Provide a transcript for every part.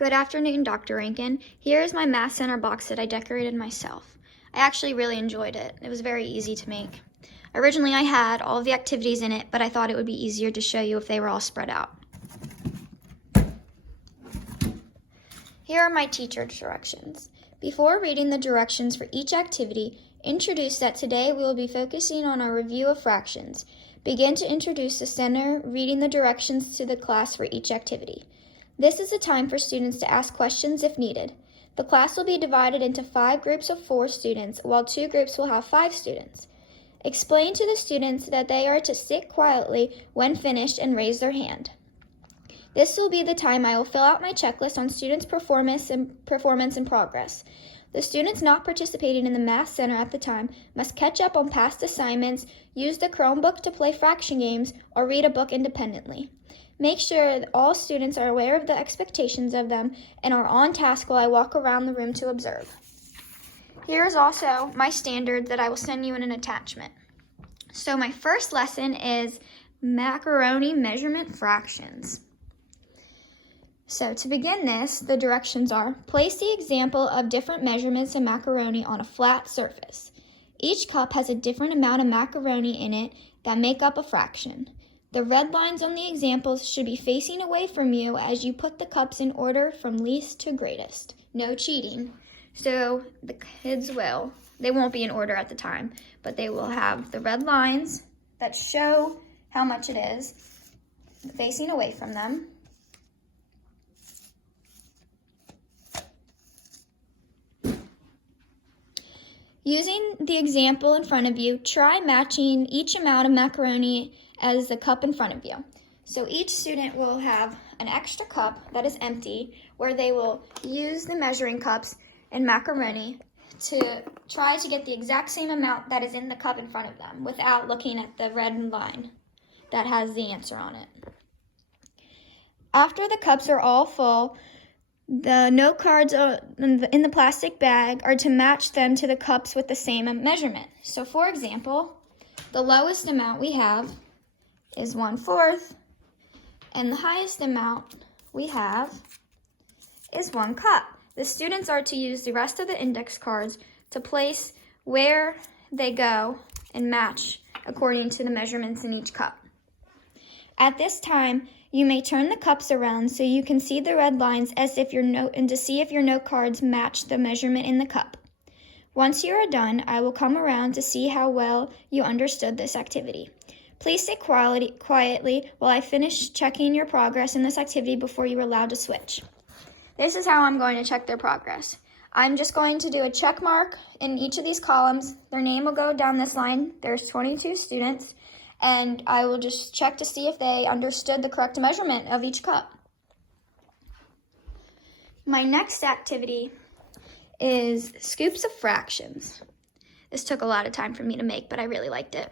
Good afternoon, Dr. Rankin. Here is my Math Center box that I decorated myself. I actually really enjoyed it. It was very easy to make. Originally, I had all of the activities in it, but I thought it would be easier to show you if they were all spread out. Here are my teacher directions. Before reading the directions for each activity, introduce that today we will be focusing on our review of fractions. Begin to introduce the center, reading the directions to the class for each activity. This is the time for students to ask questions if needed. The class will be divided into 5 groups of 4 students, while 2 groups will have 5 students. Explain to the students that they are to sit quietly when finished and raise their hand. This will be the time I will fill out my checklist on students' performance and progress. The students not participating in the Math Center at the time must catch up on past assignments, use the Chromebook to play fraction games, or read a book independently. Make sure that all students are aware of the expectations of them and are on task while I walk around the room to observe. Here is also my standard that I will send you in an attachment. So my first lesson is macaroni measurement fractions. So to begin this, the directions are: place the example of different measurements of macaroni on a flat surface. Each cup has a different amount of macaroni in it that make up a fraction. The red lines on the examples should be facing away from you as you put the cups in order from least to greatest. No cheating. So the kids they won't be in order at the time, but they will have the red lines that show how much it is facing away from them. Using the example in front of you, try matching each amount of macaroni as the cup in front of you. So each student will have an extra cup that is empty, where they will use the measuring cups and macaroni to try to get the exact same amount that is in the cup in front of them without looking at the red line that has the answer on it. After the cups are all full, the note cards in the plastic bag are to match them to the cups with the same measurement. So for example, the lowest amount we have is 1/4, and the highest amount we have is 1 cup. The students are to use the rest of the index cards to place where they go and match according to the measurements in each cup. At this time, you may turn the cups around so you can see the red lines and to see if your note cards match the measurement in the cup. Once you are done, I will come around to see how well you understood this activity. Please sit quietly while I finish checking your progress in this activity before you are allowed to switch. This is how I'm going to check their progress. I'm just going to do a check mark in each of these columns. Their name will go down this line. There's 22 students. And I will just check to see if they understood the correct measurement of each cup. My next activity is scoops of fractions. This took a lot of time for me to make, but I really liked it.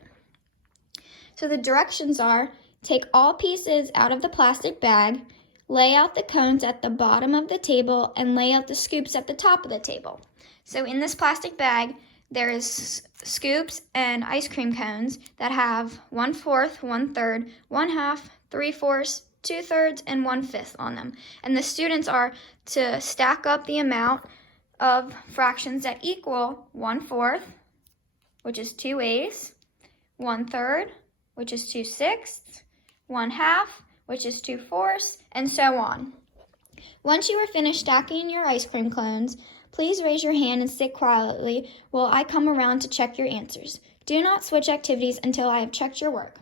So the directions are: take all pieces out of the plastic bag, lay out the cones at the bottom of the table, and lay out the scoops at the top of the table. So in this plastic bag, there is scoops and ice cream cones that have 1/4, 1/3, 1/2, 3/4, 2/3, and 1/5 on them. And the students are to stack up the amount of fractions that equal 1/4, which is 2/8, 1/3, which is 2/6, 1/2, which is 2/4, and so on. Once you are finished stacking your ice cream cones, please raise your hand and sit quietly while I come around to check your answers. Do not switch activities until I have checked your work.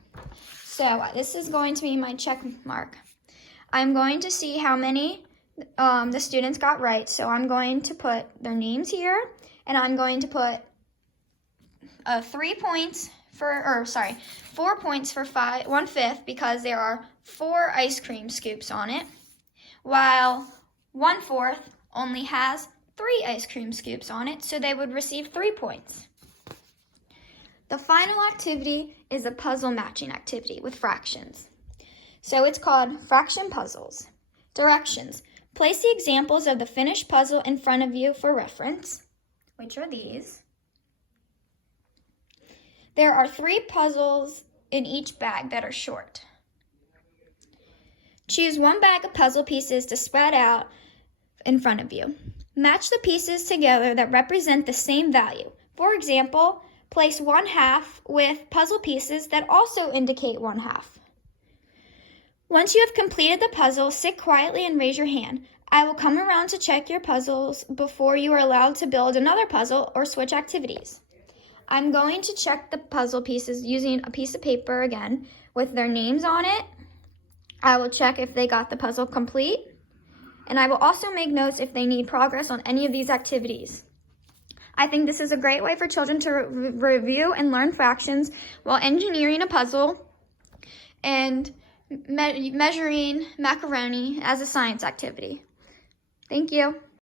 So this is going to be my check mark. I'm going to see how many the students got right. So I'm going to put their names here, and I'm going to put 4 points for 1/5 because there are 4 ice cream scoops on it, while 1/4 only has 3 ice cream scoops on it, so they would receive 3 points. The final activity is a puzzle matching activity with fractions. So it's called fraction puzzles. Directions: place the examples of the finished puzzle in front of you for reference, which are these. There are 3 puzzles in each bag that are short. Choose one bag of puzzle pieces to spread out in front of you. Match the pieces together that represent the same value. For example, place 1/2 with puzzle pieces that also indicate 1/2. Once you have completed the puzzle, sit quietly and raise your hand. I will come around to check your puzzles before you are allowed to build another puzzle or switch activities. I'm going to check the puzzle pieces using a piece of paper again with their names on it. I will check if they got the puzzle complete, and I will also make notes if they need progress on any of these activities. I think this is a great way for children to review and learn fractions while engineering a puzzle and measuring macaroni as a science activity. Thank you.